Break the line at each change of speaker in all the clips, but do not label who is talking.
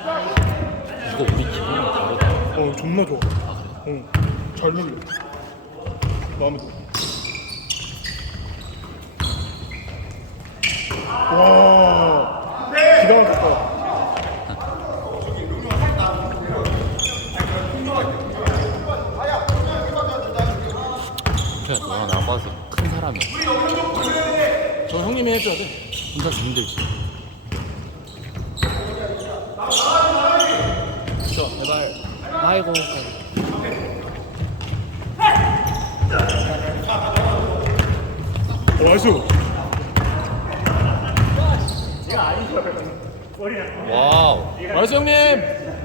이거 우리 기분이 다르다.
존나 좋아. 잘 놀려. 마음에 들어. 와, 기가 막혔다.
그래, 너랑 나랑 봐서 큰 사람이야.
저 형님이 해줘야 돼.
혼자서 힘들지.
자, 제발.
아이고.
나이스.
와우.
나이스 형님.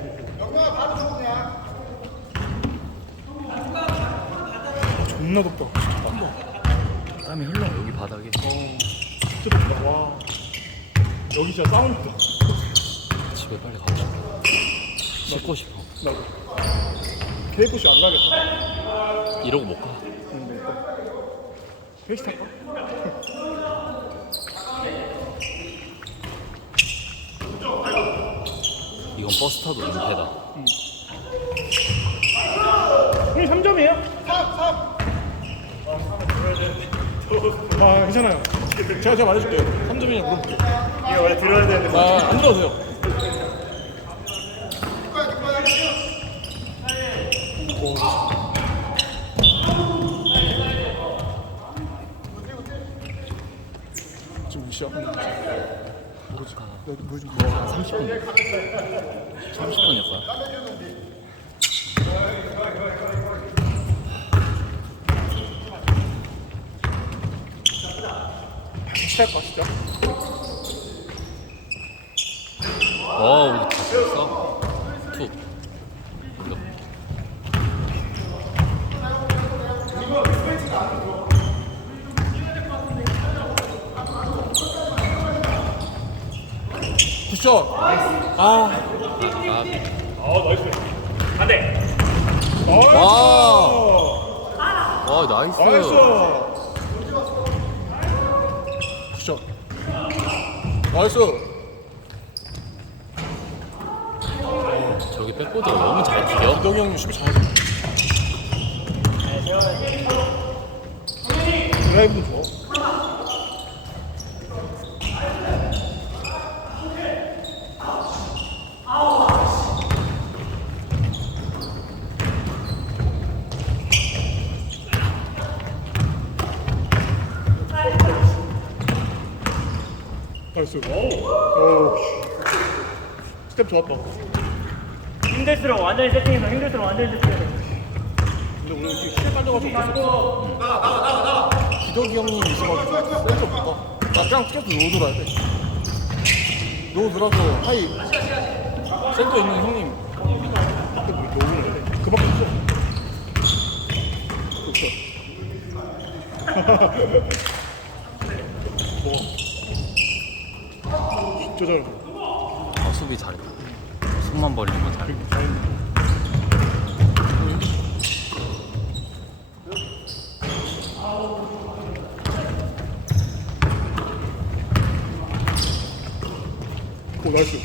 존나 덥다.
땀이 흘러 여기 바닥에.
진짜 덥다. 와. 여기 진짜 싸움이다.
집에 빨리 가고 싶어. 씻고 싶어.
나도. KFC 안 가겠다.
이러고 못 가.
회식 탈까?
이건 버스 타도 민폐다.
형님 3점이에요? 3. 아, 괜찮아요. 제가 맞아줄게요. 3점이냐 물어볼게요.
이게 원래 들어야 되는데.
안 들어오세요. 지금 몇 시야? 모르지. 뭐좀
한 30분. 30분일 거야.
비슷할 것 진짜.
우리 다 썼어. 툭. 이거.
굿샷.
아,
나이스. 안 돼.
와, 나이스.
나이스. 굿샷. 나이스.
저기 백보드가 너무 잘 튀겨.
이동이 형님 수비 잘하죠. 드라이브도 좋아. 나이스. 오. 스텝 좋았다.
힘들수록 완전히 세팅해서 힘들수록 완전히 세팅해서.
근데 오늘 이게 시에 깔려가지고 어쩔 기덕이 형님 있어가지고 센터 못 가. 나 그냥 계속 로우 돌아야 돼. 로우 돌아서 하이 센터 있는 형님 앞에 로우를 해야 돼. 그밖에 없어. 진짜 잘해.
수비 잘해. 손만 벌리면 잘해.
오, 나이스.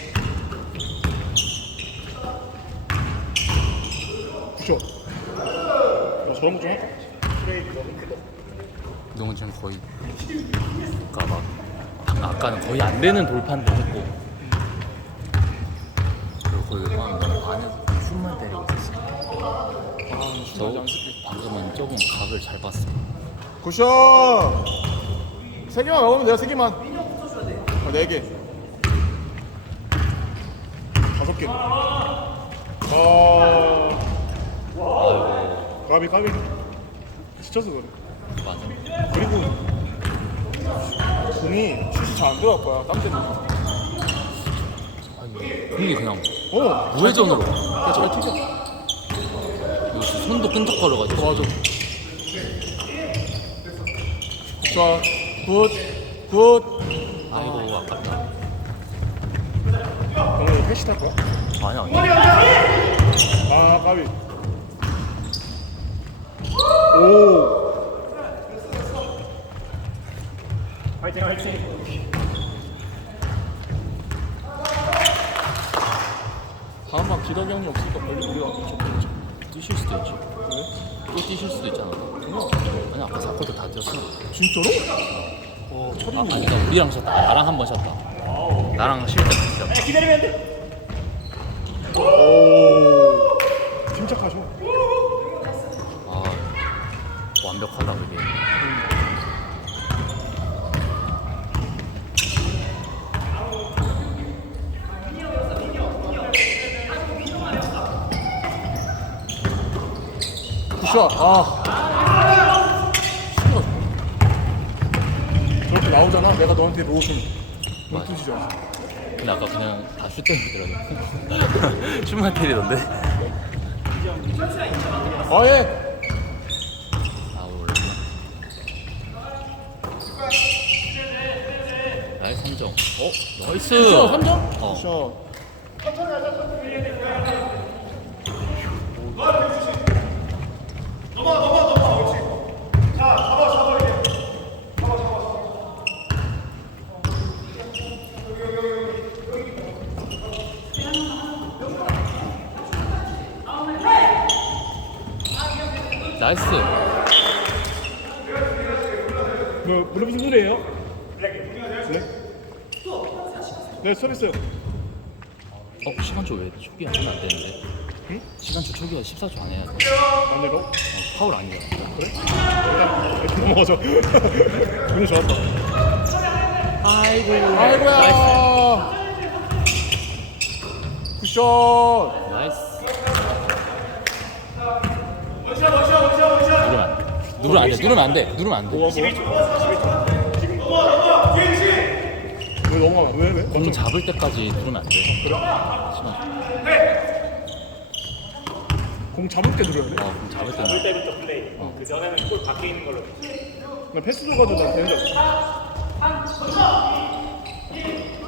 굿샷. 나 저런 거 좀 할까?
이동은 지금 거의 그러니까 막 아까는 거의 안 되는 돌판도 했고 그리고 거의 한 안에서 슛만 때리고 있었어. 저 방금은 조금 각을 잘 봤어.
굿샷. 3개만 먹으면 돼요. 3개만. 4개. 5개. 까비. 지쳐서 그래.
맞아.
그리고 공이 슛이 잘 안 들어갈 거야. 땀 때문에.
공이 그냥
잘
우회전으로.
튀겨.
이거 손도 끈적거려가지고.
맞아. 자, 굿.
아이고 아깝다.
오늘 패시 탈 거야?
아니야.
까비. 오.
화이팅.
다음 방 기덕이 형이 없으니까 별로 우리가 좋겠지.
뛰실 수도 있지.
왜?
또 뛰실 수도 있잖아. 아니 아까 4쿼터 다 뛰었어.
진짜로? 와,
아,
철인이.
아니 그러니까 우리랑 쉬었다. 나랑 한 번 쉬었다. 나랑 쉴 때 쉬었다.
기다리면 안 돼.
오. 침착하셔.
아 완벽하다 그게.
굿샷. 아. 저렇게 나오잖아. 내가 너한테 로션. 뭔
맞아.
뜻이지?
근데 아까 그냥 다 슛 때문에 들어가. 슛만 때리던데.
아 예.
아울. 나이스 3점. 나이스.
굿샷 3점?
어.
굿샷.
나이스.
뭐 무슨 소리예요? 블랙? 네, 서비스.
시간초 왜 초기 하면 안 되는데?
응?
시간초 초기가 14초 안 해야 돼.
안 내려?
파울 아니잖아.
그래? 일단 넘어가자. 운이 좋았다.
아이고.
아이고야. 굿샷.
나이스. 누르면 안 돼. 누르면 안 돼.
뭐야 뭐야? 왜 넘어가? 왜?
공 잡을 때까지 누르면 안 돼.
그래?
시간.
공 잡을 때 누려야 돼?
공 잡을 때는.
그때부터 플레이. 그 전에는 골 밖에 있는 걸로.
나 패스 줘가지고 나 되는 줄 알았어.